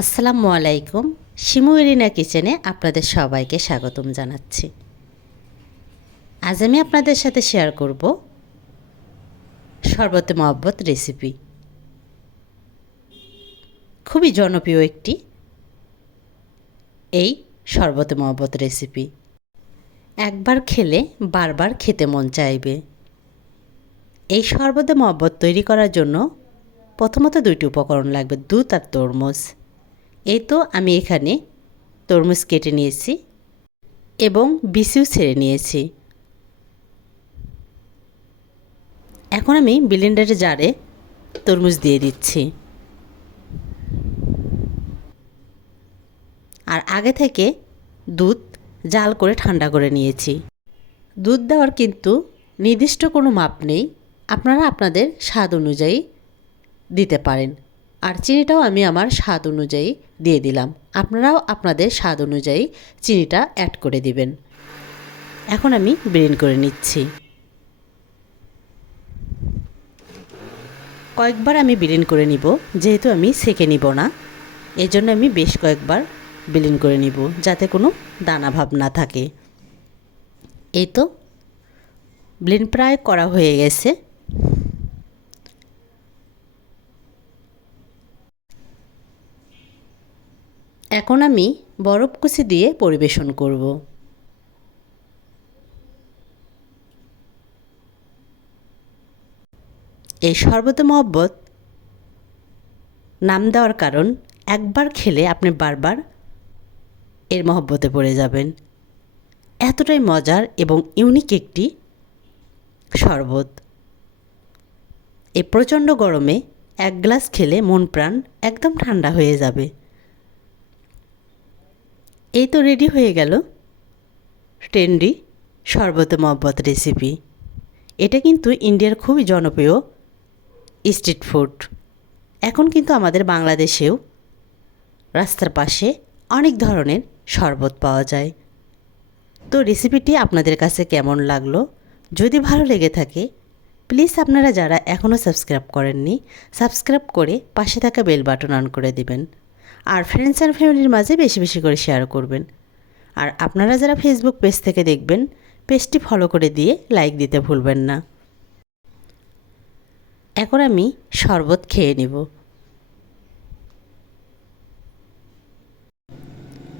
আসসালামু আলাইকুম। শিমু এরিনা কিচেনে আপনাদের সবাইকে স্বাগতম জানাচ্ছি। আজ আমি আপনাদের সাথে শেয়ার করব শরবতে মহব্বত রেসিপি। খুবই জনপ্রিয় একটি এই শরবতে মহব্বত রেসিপি। একবার খেলে বারবার খেতে মন চাইবে। এই শরবতে মহব্বত তৈরি করার জন্য প্রথমত দুইটি উপকরণ লাগবে, দুধ আর তরমুজ। এই তো আমি এখানে তরমুজ কেটে নিয়েছি এবং বিচিও ছেড়ে নিয়েছি। এখন আমি ব্লেন্ডারের জারে তরমুজ দিয়ে দিচ্ছি। আর আগে থেকে দুধ জাল করে ঠান্ডা করে নিয়েছি। দুধ দেওয়ার কিন্তু নির্দিষ্ট কোনো মাপ নেই, আপনারা আপনাদের স্বাদ অনুযায়ী দিতে পারেন। আর চিনিটাও আমি আমার স্বাদ অনুযায়ী দিয়ে দিলাম, আপনারাও আপনাদের স্বাদ অনুযায়ী চিনিটা অ্যাড করে দিবেন। এখন আমি ব্লেন্ড করে নিচ্ছি। কয়েকবার আমি ব্লেন্ড করে নিব, যেহেতু আমি সেঁকে নিব না, এজন্য আমি বেশ কয়েকবার ব্লেন্ড করে নিব যাতে কোনো দানা ভাব না থাকে। এই তো ব্লেন্ড প্রায় করা হয়ে গেছে। এখন আমি বরফ কুচি দিয়ে পরিবেশন করব। এই শরবতে মহব্বত নাম দেওয়ার কারণ, একবার খেলে আপনি বারবার এর মহব্বতে পড়ে যাবেন। এতটাই মজার এবং ইউনিক একটি শরবত। এই প্রচণ্ড গরমে এক গ্লাস খেলে মন প্রাণ একদম ঠান্ডা হয়ে যাবে। এই তো রেডি হয়ে গেল ট্রেন্ডি শরবতে মহব্বত রেসিপি। এটা কিন্তু ইন্ডিয়ার খুবই জনপ্রিয় স্ট্রিট ফুড। এখন কিন্তু আমাদের বাংলাদেশেও রাস্তার পাশে অনেক ধরনের শরবত পাওয়া যায়। তো রেসিপিটি আপনাদের কাছে কেমন লাগলো? যদি ভালো লেগে থাকে প্লিজ আপনারা যারা এখনও সাবস্ক্রাইব করেননি, সাবস্ক্রাইব করে পাশে থাকা বেল বাটন অন করে দিবেন। আর ফ্রেন্ডস অ্যান্ড ফ্যামিলির মাঝে বেশি বেশি করে শেয়ার করবেন। আর আপনারা যারা ফেসবুক পেজ থেকে দেখবেন, পেজটি ফলো করে দিয়ে লাইক দিতে ভুলবেন না। এখন আমি শরবত খেয়ে নিব।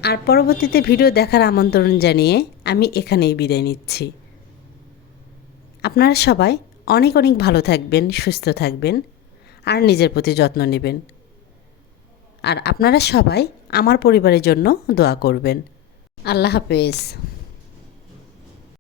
আর পরবর্তীতে ভিডিও দেখার আমন্ত্রণ জানিয়ে আমি এখানেই বিদায় নিচ্ছি। আপনারা সবাই অনেক অনেক ভালো থাকবেন, সুস্থ থাকবেন আর নিজের প্রতি যত্ন নেবেন। আর আপনারা সবাই আমার পরিবারের জন্য দোয়া করবেন। আল্লাহ হাফেজ।